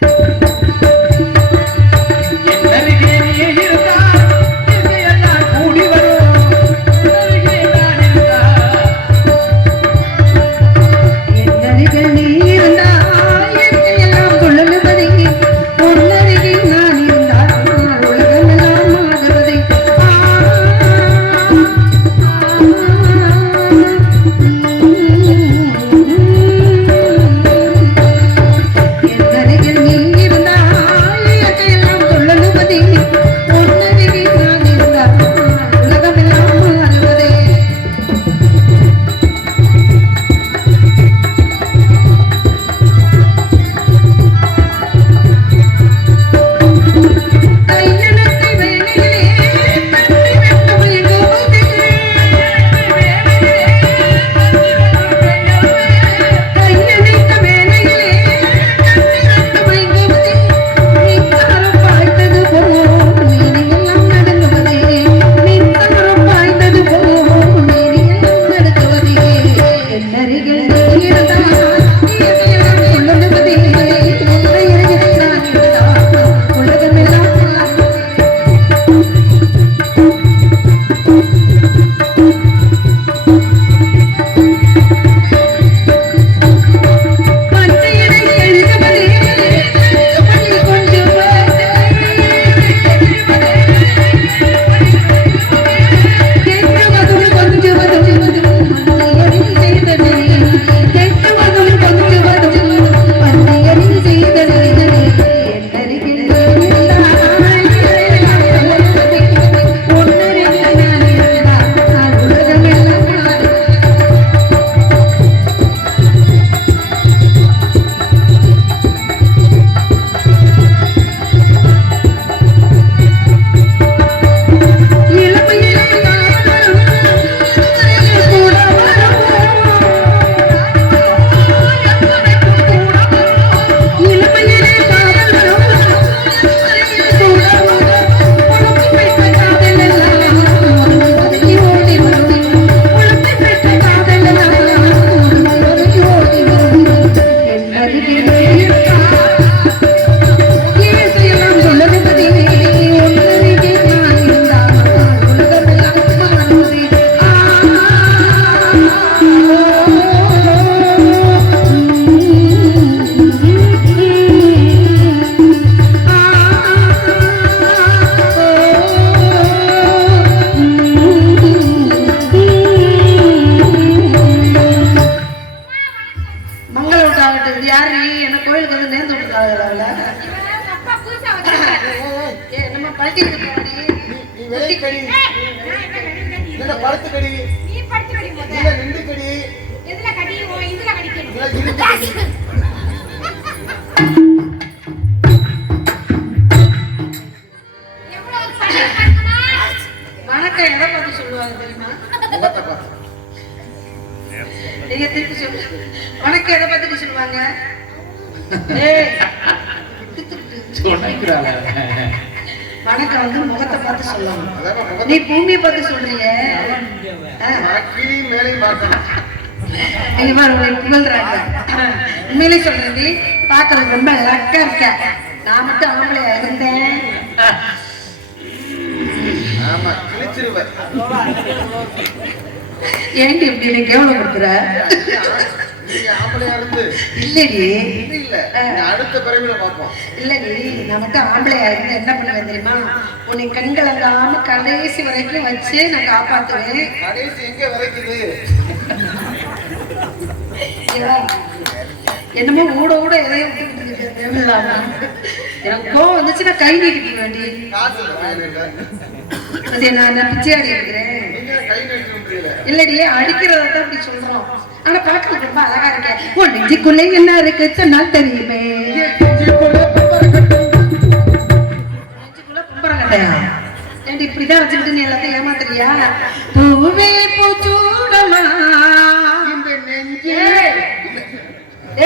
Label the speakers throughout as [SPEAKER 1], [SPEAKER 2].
[SPEAKER 1] thank you சொல்லுவாங்க தெரியுமா நீங்க திருப்பி சொல்லு வணக்கம் எதை பார்த்துட்டு சொல்லுவாங்க வணக்கம் வந்து முகத்தை பார்த்து சொல்லுவாங்க நீ பூமியை பார்த்து சொல்றீங்க நீங்க புகழ்றாங்க உண்மையிலே சொல்றது பார்க்கறது ரொம்ப லக்கா இருக்க. நான் மட்டும் ஆம்பளையா இருந்தேன்.
[SPEAKER 2] ஆமா. கிழிச்சிருவேன்
[SPEAKER 1] ஏன்டி இப்படி என்னை கேவலப்படுத்துற? இல்லடி.
[SPEAKER 2] இது இல்ல. அடுத்த பிறவில பார்ப்போம்.
[SPEAKER 1] இல்லடி நான் மட்டும் ஆம்பளையா இருந்து என்ன பண்ணுவேன் தெரியுமா? உன்னை கண்கள் இல்லாம கடைசி வரைக்கும் வச்சு நான் காப்பாத்துவேன்.
[SPEAKER 2] கடைசி எங்க வரைக்குது?
[SPEAKER 1] என்னமோ ஊட ஊட எதையும் விட்டுக்கிட்டு இருக்க தேவையில்லாம. எனக்கு கோவம் வந்துச்சுன்னா கை நீட்டிக்க வேண்டி. அது நான் என்ன பிச்சையாடி இருக்கிறேன் இல்லடி அடிக்கிறத தான் இப்படி சொல்றோம். ஆனா பார்க்கறதுக்கு ரொம்ப அழகா இருக்கேன் உன் நெஞ்சுக்குள்ளே என்ன இருக்கு சொன்னால் தெரியுமே. ஏண்டி இப்படிதான் வச்சுக்கிட்டு நீ எல்லாத்தையும் ஏமாத்துறியா? பூவே பூச்சூடமா
[SPEAKER 2] இந்த நெஞ்சு.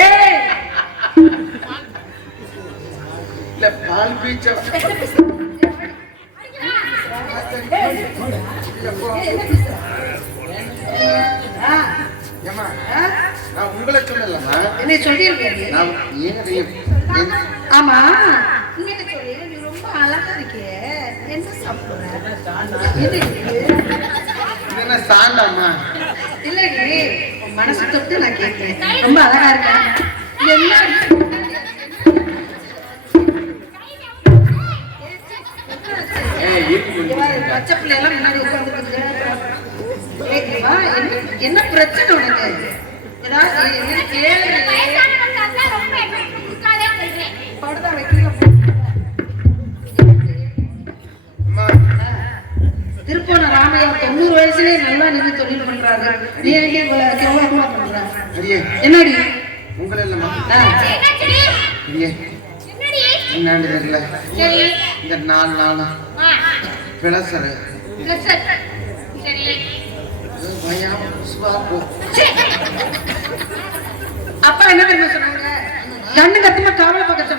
[SPEAKER 1] ஏய்.
[SPEAKER 2] இல்ல பால் பீச்ச
[SPEAKER 1] ஆ,
[SPEAKER 2] ஏமா
[SPEAKER 1] ஆ,
[SPEAKER 2] நான் உங்களை சொல்லலம்மா
[SPEAKER 1] என்னை சொல்லியிருக்கேன்
[SPEAKER 2] நான் ஏன்
[SPEAKER 1] ஆமா ரொம்ப அழகா இருக்கியே என்ன சாப்பிடுற? இது
[SPEAKER 2] இது என்ன சாண்டாம்மா
[SPEAKER 1] இல்லடி மனசு தொட்டு நான் கேட்கிறேன் ரொம்ப அழகா இருக்கேன் என்ன?
[SPEAKER 2] இருக்கு
[SPEAKER 1] பச்சை பிள்ளையெல்லாம் முன்னாடி
[SPEAKER 3] சொல்றேன்.
[SPEAKER 1] படுதா வைக்கல
[SPEAKER 2] அம்மா.
[SPEAKER 1] திருப்போண ராமையா தொண்ணூறு வயசுலயே நல்லா நின்று தொழில் பண்றாரு. நீ எங்கே இவ்வளவு பண்ற?
[SPEAKER 2] அடியே.
[SPEAKER 1] என்னடி?
[SPEAKER 2] உங்களை இல்லம்மா? என்னன்னு தெரியல. இந்த நாலு நாளா. பிளசரு.
[SPEAKER 3] சரி.
[SPEAKER 2] பயம்
[SPEAKER 1] அப்பா என்ன தெரியுமா சொன்னாங்க? கண்ணு கத்திமா காவல பக்கம்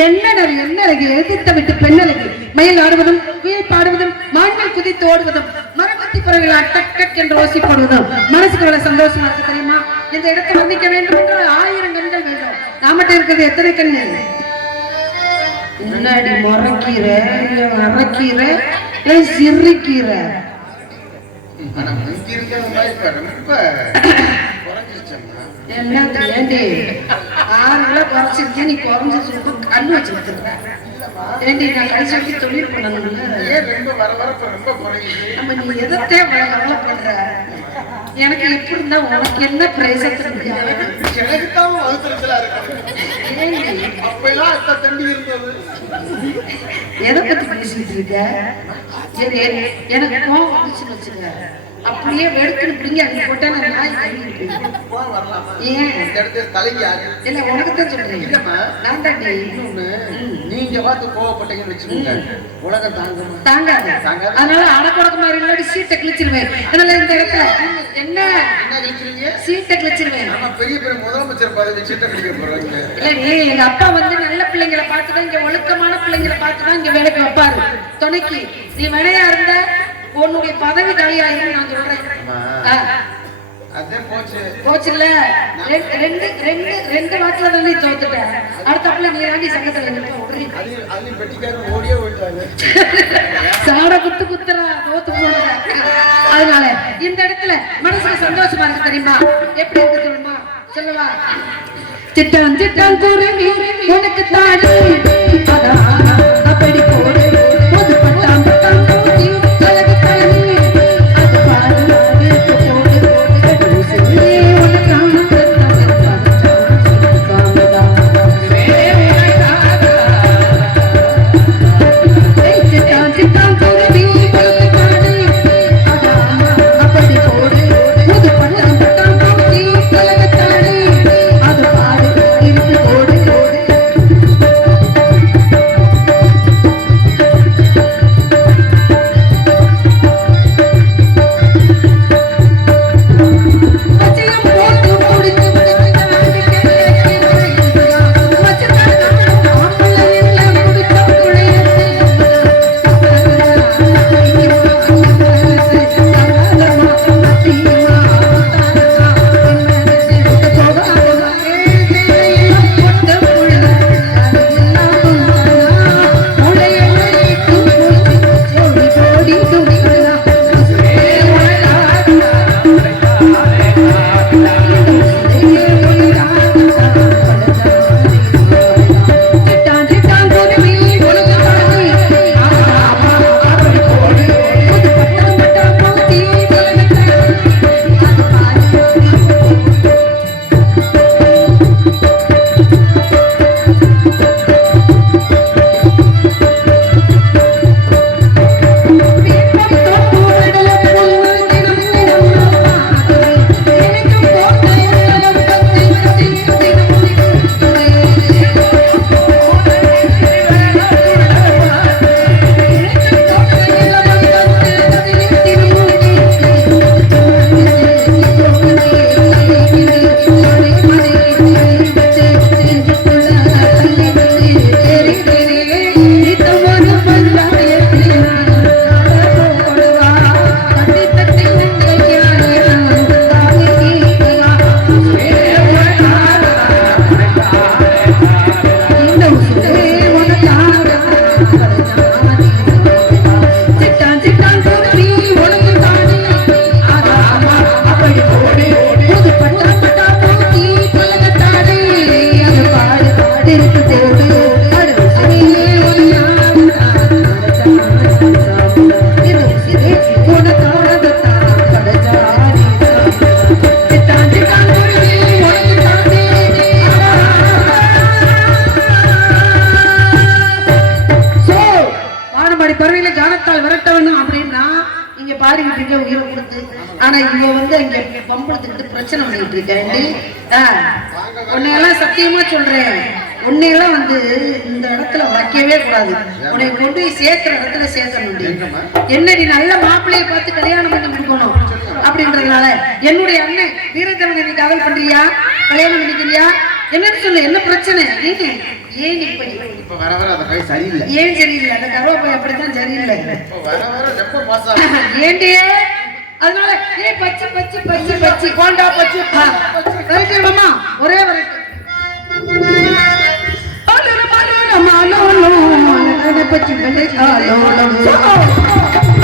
[SPEAKER 1] என்ன என்ன அழகு? எதிர்த்த விட்டு பெண்ணழகு மயில் ஆடுவதும் உயிர் பாடுவதும் மான்கள் குதித்து ஓடுவதும் மரக்கத்தி பறவைகள் டக் டக் என்று ஓசி போடுவதும் மனசுக்கு எவ்வளவு சந்தோஷமா இருக்கு தெரியுமா? இந்த இடத்தை வந்திக்க வேண்டும் என்றால் ஆயிரம் கண்கள் வேண்டும். நாமட்ட இருக்கிறது எத்தனை கண்ணு என்னடி? முறைக்கீர அரைக்கீர சிரிக்கீர
[SPEAKER 2] ஆனா முந்தி இருக்கிற மாதிரி இப்ப ரொம்ப குறைஞ்சிருச்சம்மா.
[SPEAKER 1] என்ன ஏண்டி? ஆறு கிலோ குறைச்சிருக்கேன் நீ குறைஞ்ச சொல்லிட்டு கண்ணு வச்சிருக்க ஏண்டி நான் கை சொல்லி தொழில் பண்ணணும்ல
[SPEAKER 2] ஏன் ரொம்ப வர வர ரொம்ப குறையுது?
[SPEAKER 1] நம்ம நீ எதத்தே கவலைப்படுற எனக்கு எப்படி இருந்தா உனக்கு என்ன பிரயோஜனம்
[SPEAKER 2] எனக்கு தான் இருக்கு
[SPEAKER 1] ஏண்டி
[SPEAKER 2] அப்ப எல்லாம் அத்த இருந்தது?
[SPEAKER 1] எதை பத்தி பேசிட்டு இருக்க? சரி எனக்கு கோவம் வந்துச்சுன்னு வச்சுக்க அப்படியே வெடுக்குன்னு பிடிங்க அங்க போட்டா நான் நாய் ஏன்?
[SPEAKER 2] ஆகு
[SPEAKER 1] இல்ல உனக்கு தான் சொல்றேன். நான் தாண்டி
[SPEAKER 2] இன்னொன்னு. நீங்க பார்த்து கோவப்பட்டீங்கன்னு வச்சுக்கோங்க. உலகம் தாங்குமா?
[SPEAKER 1] தாங்காது. அதனால அடக்கொடக்க மாதிரி இல்லாட்டி சீட்டை கிழிச்சிருவேன். அதனால இந்த இடத்துல என்ன?
[SPEAKER 2] என்ன கழிச்சிருங்க
[SPEAKER 1] சீட்டை கிழிச்சிருவேன்.
[SPEAKER 2] ஆமா பெரிய பெரிய முதலமைச்சர் பதவி சீட்டை பிடிக்க போறாங்க.
[SPEAKER 1] இல்ல நீ எங்க அப்பா வந்து நல்ல பிள்ளைங்களை பார்த்துதான் இங்க ஒழுக்கமான பிள்ளைங்களை பார்த்துதான் இங்க வேலைக்கு வைப்பாரு. துணைக்கு நீ வினையா இருந்த உன்னுடைய பதவி காலியாயிரும் நான் சொல்றேன். போச்சுல்ல? ரெண்டு ரெண்டு ரெண்டு ரெண்டு வாக்குல தான் நீ தோத்துட்ட. அடுத்தப்புல நீ சங்கத்துல சாட குத்து குத்துறா தோத்து போனத அதனால இந்த இடத்துல மனசுக்கு சந்தோஷமா இருக்கு தெரியுமா? எப்படி இருக்கு சொல்லவா? திட்டம் திட்டம் குருவி உனக்கு தாடி கூடாது உன்னை கொண்டு சேர்க்கிற இடத்துல சேர்க்கணும்
[SPEAKER 2] என்ன
[SPEAKER 1] நீ நல்ல மாப்பிள்ளைய பார்த்து கல்யாணம் பண்ணி கொடுக்கணும் அப்படின்றதுனால என்னுடைய அண்ணன் வீரத்தவங்க நீ கவல் பண்றியா? கல்யாணம் பண்ணிக்கிறியா? என்னன்னு சொல்லு என்ன பிரச்சனை? ஏன்? ஏன் இப்படி ஏன் சரியில்லை? அந்த கருவாப்பை அப்படித்தான் சரியில்லை. ஏண்டியே அதனால ஏ பச்சை பச்சு பச்சை பச்சை. கோண்டா பச்சை வரைக்கும் ஒரே வரைக்கும்
[SPEAKER 2] ने पची बजे
[SPEAKER 1] आलो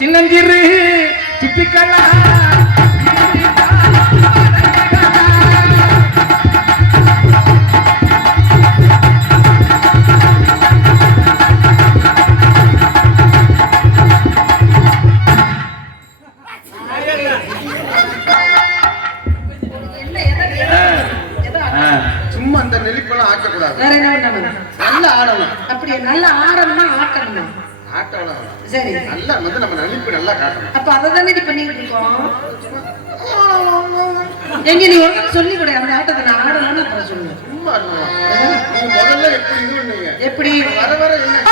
[SPEAKER 4] சின்னஞ்சிறு
[SPEAKER 1] சிப்பிக்கலா
[SPEAKER 2] வர வர என்ன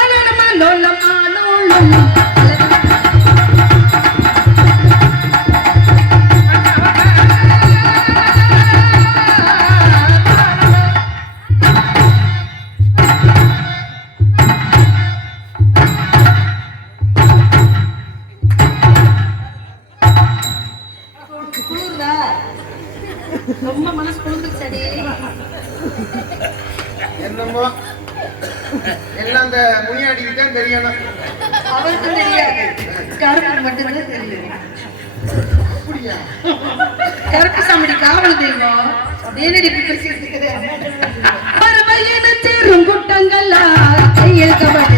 [SPEAKER 1] மறுமையின செருங்குட்டங்களா கையில் கவலை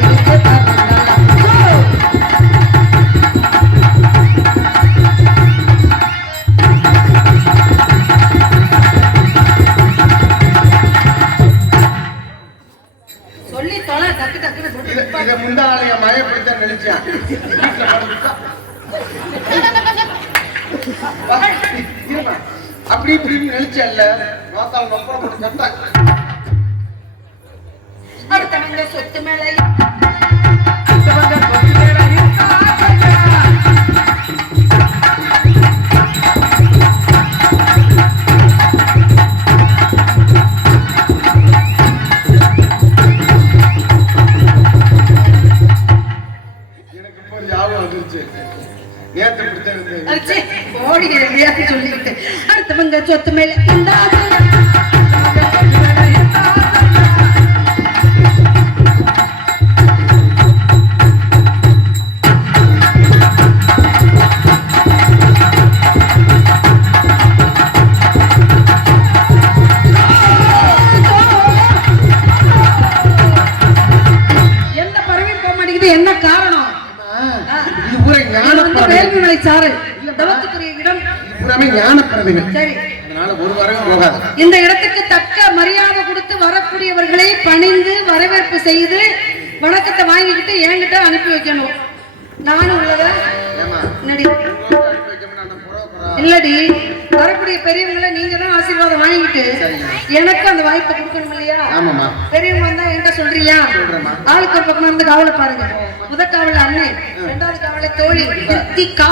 [SPEAKER 1] இருந்தால் நம்ம கட்ட என்ன காரணம்? இந்த இடத்துக்கு தக்க மரியாதை கொடுத்து வரக்கூடியவர்களை பணிந்து வரவேற்பு செய்து வணக்கத்தை வாங்கிக்கிட்டு என்கிட்ட அனுப்பி வைக்கணும். நானும் உள்ளதா இல்லடி வரக்கூடிய பெரியவங்களை நீங்க தான் ஆசீர்வாதம் வாங்கிட்டு. எனக்கு அந்த வாய்ப்பை கொடுக்கணும் இல்லையா? பெரியவங்க வந்தா என்கிட்ட சொல்றியா. ஆளுக்கு ஒரு பக்கம் இருந்து காவலை பாருங்க. முத காவல அண்ணன் ரெண்டாவது காவல தோழி பிரித்திகா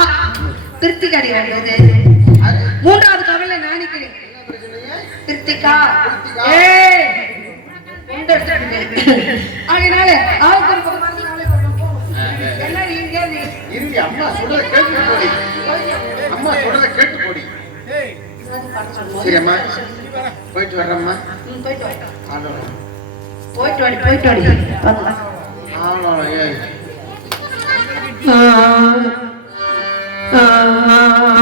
[SPEAKER 1] பிரித்திகா கிடையாது மூன்றாவது காவல பிரித்திகா ஏய் உண்டு எடுத்துக்கிட்டு.
[SPEAKER 2] சரி அம்மா போயிட்டு வர்றேம்மா
[SPEAKER 1] போயிட்டு வாடி போயிட்டு வாடி வரலாம்
[SPEAKER 2] ஆலோலம் ஏய்
[SPEAKER 1] மேகமே